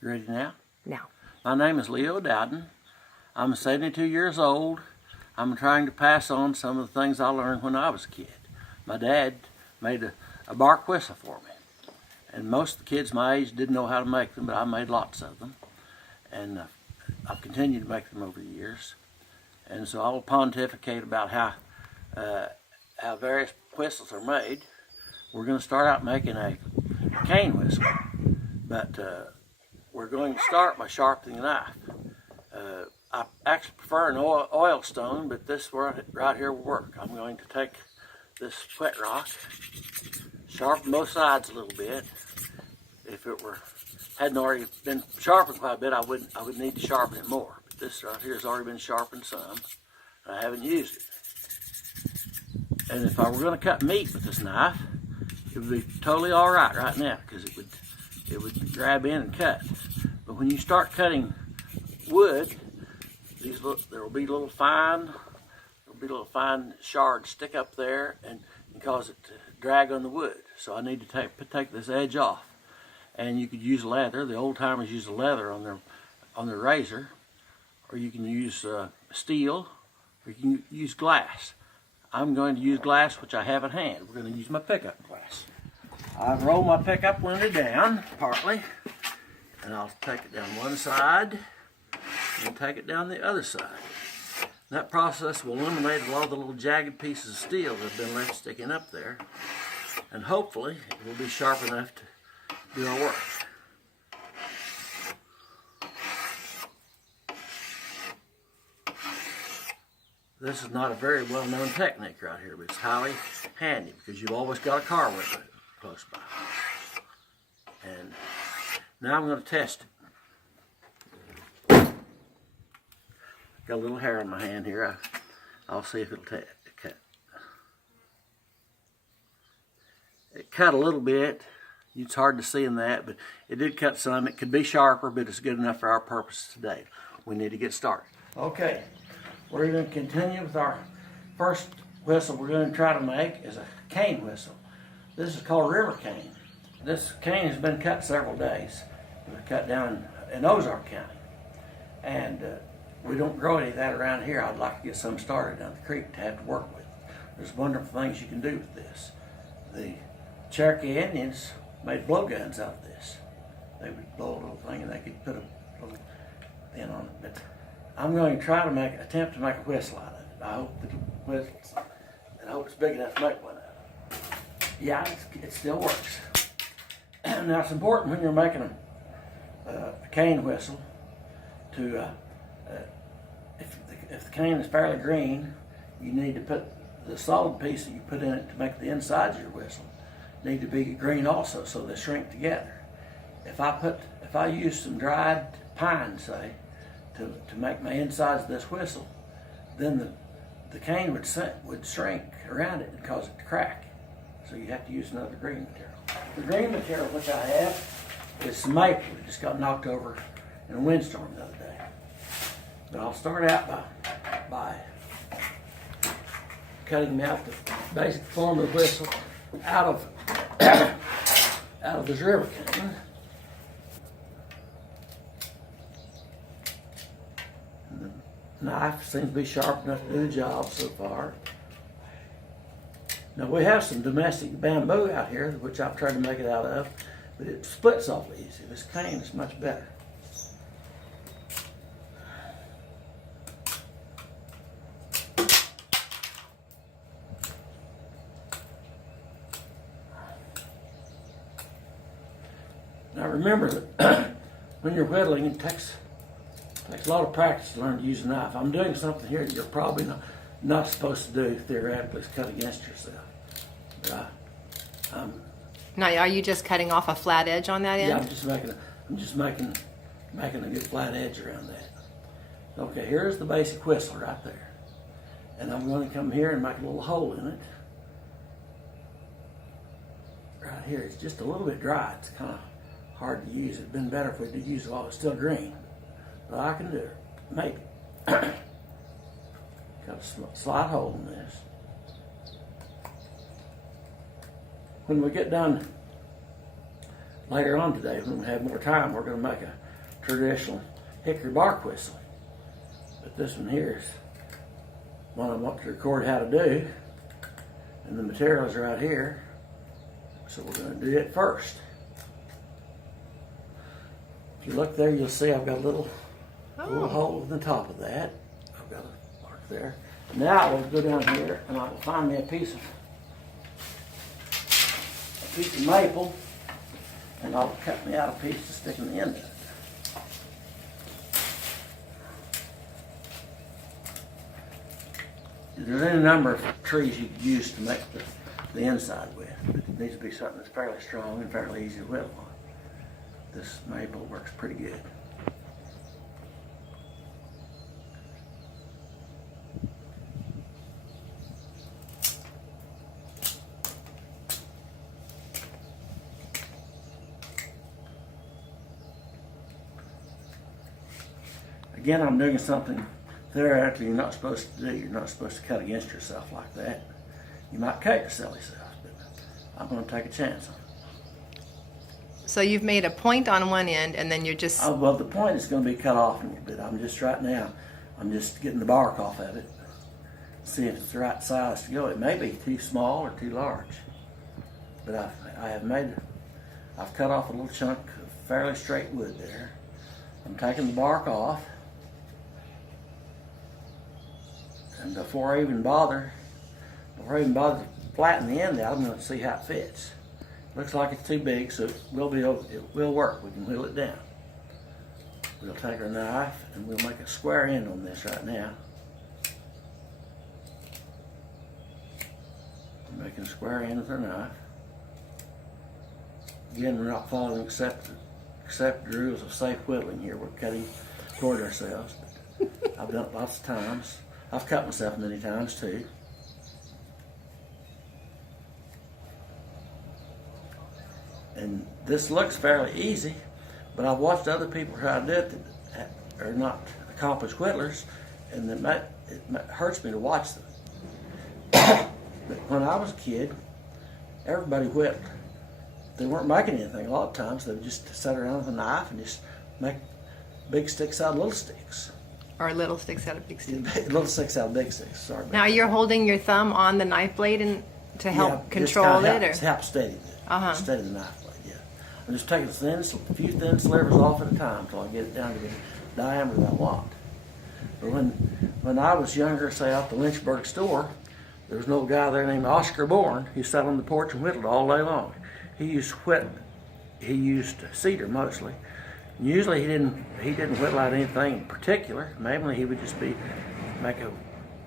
You ready now? Now. My name is Leo Dowden. I'm 72 years old. I'm trying to pass on some of the things I learned when I was a kid. My dad made a bark whistle for me. And most of the kids my age didn't know how to make them, but I made lots of them. And I've continued to make them over the years. And so I will pontificate about how various whistles are made. We're going to start out making a cane whistle, but we're going to start by sharpening the knife. I actually prefer an oil stone, but this right here will work. I'm going to take this wet rock, sharpen both sides a little bit. If it hadn't already been sharpened quite a bit, I would need to sharpen it more. But this right here has already been sharpened some. I haven't used it. And if I were going to cut meat with this knife, it would be totally all right now, because it would grab in and cut. But when you start cutting wood, there will be little fine shards stick up there and cause it to drag on the wood. So I need to take this edge off. And you could use leather. The old timers use leather on their razor, or you can use steel, or you can use glass. I'm going to use glass, which I have at hand. We're going to use my pickup glass. I've rolled my pickup window down, partly, and I'll take it down one side and take it down the other side. That process will eliminate a lot of the little jagged pieces of steel that have been left sticking up there, and hopefully it will be sharp enough to do our work. This is not a very well-known technique right here, but it's highly handy because you've always got a car window close by. And now I'm going to test it. Got a little hair in my hand here. I'll see if it'll cut. It cut a little bit. It's hard to see in that, but it did cut some. It could be sharper, but it's good enough for our purposes today. We need to get started. Okay. We're going to continue with our first whistle we're going to try to make is a cane whistle. This is called river cane. This cane has been cut several days. It was cut down in Ozark County. And we don't grow any of that around here. I'd like to get some started down the creek to have to work with. There's wonderful things you can do with this. The Cherokee Indians made blowguns out of this. They would blow a little thing and they could put a little pin on it. But I'm going to try to attempt to make a whistle out of it. I hope it's big enough to make one out of it. Yeah, it still works. Now it's important when you're making a cane whistle to, if the cane is fairly green, you need to put the solid piece that you put in it to make the insides of your whistle need to be green also, so they shrink together. If I use some dried pine, say, to make my insides of this whistle, then the cane would shrink around it and cause it to crack. So you have to use another green material. The green material which I have is some maple. It just got knocked over in a windstorm the other day. But I'll start out by cutting out the basic form of the whistle out of this river cane. Knife seems to be sharp enough to do the job so far. Now we have some domestic bamboo out here, which I've tried to make it out of, but it splits awfully easy. This cane is much better. Now remember that when you're whittling, it takes a lot of practice to learn to use a knife. I'm doing something here that you're probably not supposed to do theoretically, is cut against yourself. But now, are you just cutting off a flat edge on that end? Yeah, I'm just making a good flat edge around that. Okay, here's the basic whistle right there. And I'm going to come here and make a little hole in it. Right here, it's just a little bit dry. It's kind of hard to use. It'd been better if we did use it while it's still green. But I can do it, maybe. Got a slight hole in this. When we get done later on today, when we have more time, we're going to make traditional hickory bark whistle. But this one here is one I want to record how to do. And the materials are right here. So we're going to do it first. If you look there, you'll see I've got a little hole in the top of that. I've got a mark there. Now we'll go down here and I will find me a piece of maple, and I'll cut me out a piece to stick in the end of it. There's any number of trees you can use to make the inside with, but it needs to be something that's fairly strong and fairly easy to whittle on. This maple works pretty good. Again, I'm doing something theoretically you're not supposed to do. You're not supposed to cut against yourself like that. You might cut yourself, but I'm going to take a chance on it. So you've made a point on one end, and then you're just... Oh, well, the point is going to be cut off a little bit. I'm just getting the bark off of it. See if it's the right size to go. It may be too small or too large. But I've cut off a little chunk of fairly straight wood there. I'm taking the bark off. And before I even bother to flatten the end out, I'm going to see how it fits. Looks like it's too big, so it will work. We can whittle it down. We'll take our knife and we'll make a square end on this right now. I'm making a square end with our knife. Again, we're not following accepted rules of safe whittling here. We're cutting toward ourselves. I've done it lots of times. I've cut myself many times too. And this looks fairly easy, but I've watched other people try to do it that are not accomplished whittlers, and it hurts me to watch them. But when I was a kid, everybody whittled. They weren't making anything a lot of times. They would just sit around with a knife and just make big sticks out of little sticks. Or little sticks out of big sticks. Little sticks out of big sticks. Sorry. Now you're holding your thumb on the knife blade to help control it, or help steady it. Steady the knife blade. Yeah. I'm just taking a few thin slivers off at a time until I get it down to the diameter that I want. But when I was younger, say out the Lynchburg store, there was an old guy there named Oscar Bourne. He sat on the porch and whittled all day long. He used cedar mostly. Usually he didn't whittle out anything in particular. Mainly he would just make a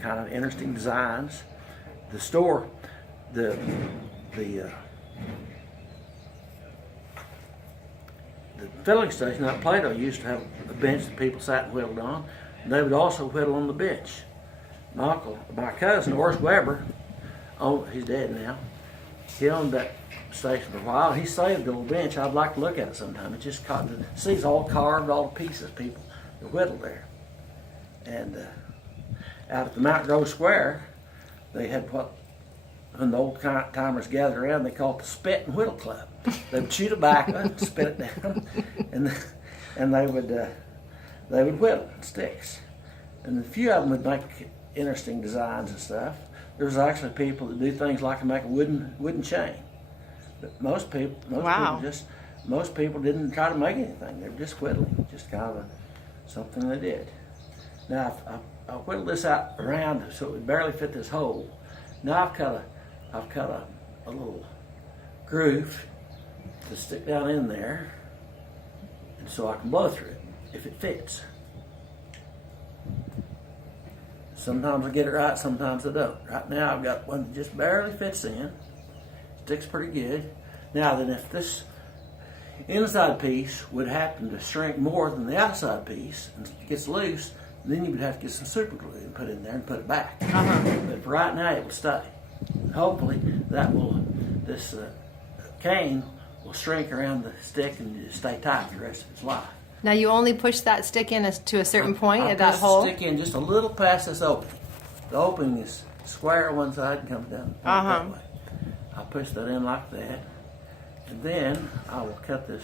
kind of interesting designs. The store, the filling station out at Plato used to have a bench that people sat and whittled on. And they would also whittle on the bench. My cousin, Horace Weber, he's dead now. He owned that station for a while. He saved the little bench. I'd like to look at it sometime. It just see all carved, all the pieces people whittled there. And out at the Mount Grove Square, they had when the old timers gathered around, they called it the Spit and Whittle Club. They would chew tobacco and spit it down, and they would whittle sticks. And a few of them would make interesting designs and stuff. There was actually people that do things like make a wooden chain. But most people didn't try to make anything. They were just whittling, just kind of something they did. Now I whittled this out around so it would barely fit this hole. Now I've cut a little groove to stick down in there, and so I can blow through it if it fits. Sometimes I get it right, sometimes I don't. Right now I've got one that just barely fits in. Sticks pretty good. Now then, if this inside piece would happen to shrink more than the outside piece and it gets loose, then you would have to get some super glue and put it in there and put it back. But for right now it will stay. Hopefully this cane will shrink around the stick and stay tight the rest of its life. Now you only push that stick in to a certain point at that hole? I push the stick in just a little past this opening. The opening is square on one side and comes down that way. I push that in like that, and then I will cut this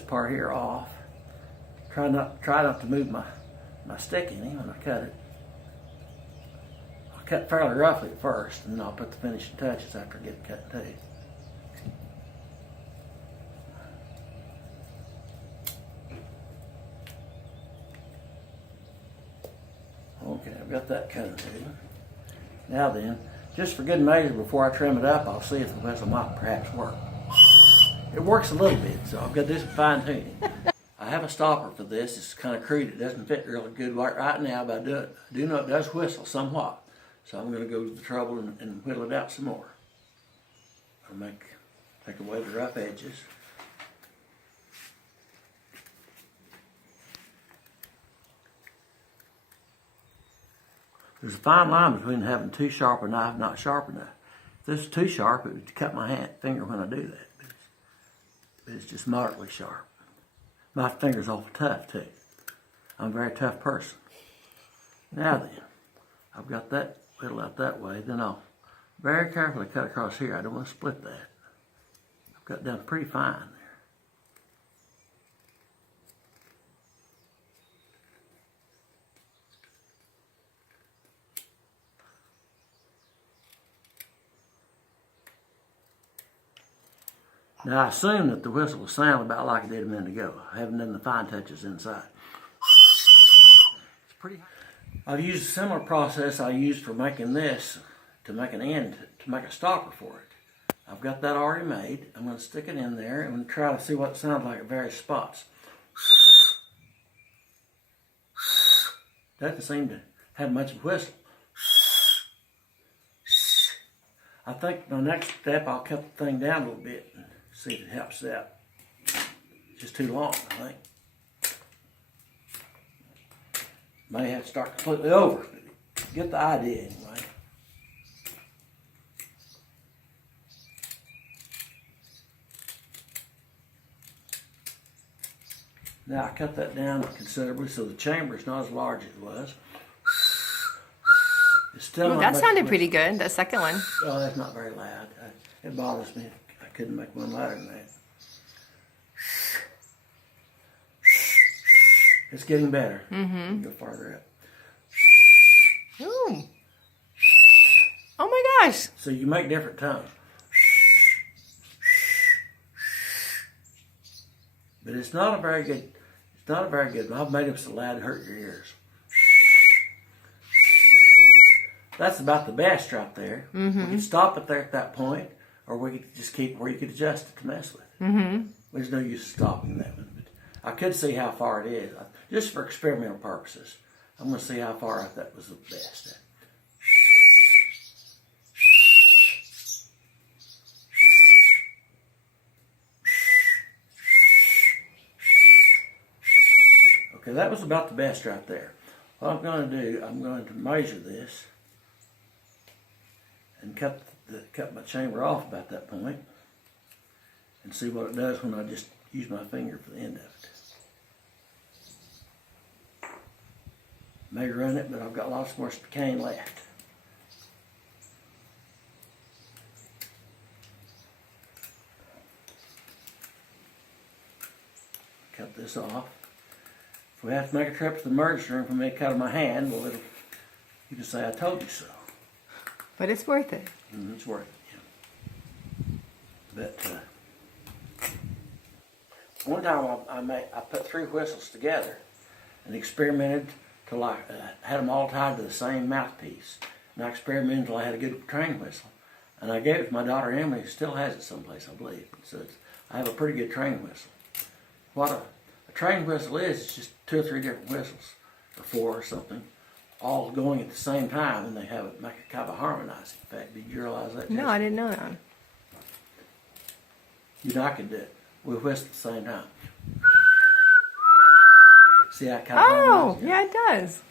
part here off Try not to move my stick any when I cut it. I'll cut fairly roughly at first, and then I'll put the finishing touches after I get it cut too. Okay, I've got that cut too. Now then, just for good measure, before I trim it up, I'll see if the whistle might perhaps work. It works a little bit, so I've got to do some fine tuning. I have a stopper for this. It's kind of crude. It doesn't fit really good right now, but I do know it does whistle somewhat. So I'm going to go to the trouble and whittle it out some more. I'll take away the rough edges. There's a fine line between having too sharp a knife and not sharp enough. If this is too sharp, it would cut my finger when I do that. But it's just moderately sharp. My finger's awful tough too. I'm a very tough person. Now then, I've got that whittled out that way. Then I'll very carefully cut across here. I don't want to split that. I've got it done pretty fine there. Now I assume that the whistle will sound about like it did a minute ago. I haven't done the fine touches inside. It's pretty. I've used a similar process I used for making this to make an end, to make a stopper for it. I've got that already made. I'm going to stick it in there and try to see what it sounds like at various spots. Doesn't seem to have much of a whistle. I think my next step I'll cut the thing down a little bit and see if it helps out. It's just too long, I think. May have to start completely over. Get the idea anyway. Now I cut that down considerably so the chamber is not as large as it was. It's still that sounded pretty good, that second one. Oh, that's not very loud. It bothers me. I couldn't make one louder than that. It's getting better. Mm-hmm. Go farther up. Ooh. Oh my gosh. So you make different tones. But it's not a very good one. I've made them so loud it hurt your ears. That's about the best right there. Mm-hmm. We could stop it there at that point, or we could just keep where you could adjust it to mess with it. Mm-hmm. There's no use stopping that one. But I could see how far it is, just for experimental purposes. I'm going to see how far that was the best. Okay, that was about the best right there. What I'm going to do, I'm going to measure this and cut my chamber off about that point and see what it does when I just use my finger for the end of it. May run it, but I've got lots more cane left. Cut this off. If we have to make a trip to the emergency room for me to cut my hand, well, you can say I told you so. But it's worth it. It's worth it, yeah. But one time I put 3 whistles together and experimented till I had them all tied to the same mouthpiece. And I experimented until I had a good train whistle. And I gave it to my daughter Emily, who still has it someplace, I believe. So I have a pretty good train whistle. What a train whistle is, it's just 2 or 3 different whistles, or 4 or something, all going at the same time, and they make a kind of a harmonizing effect. Did you realize that? No, I didn't know that. You and I can do it. We whistle at the same time. See how it kind of harmonizes? Oh, yeah, it does.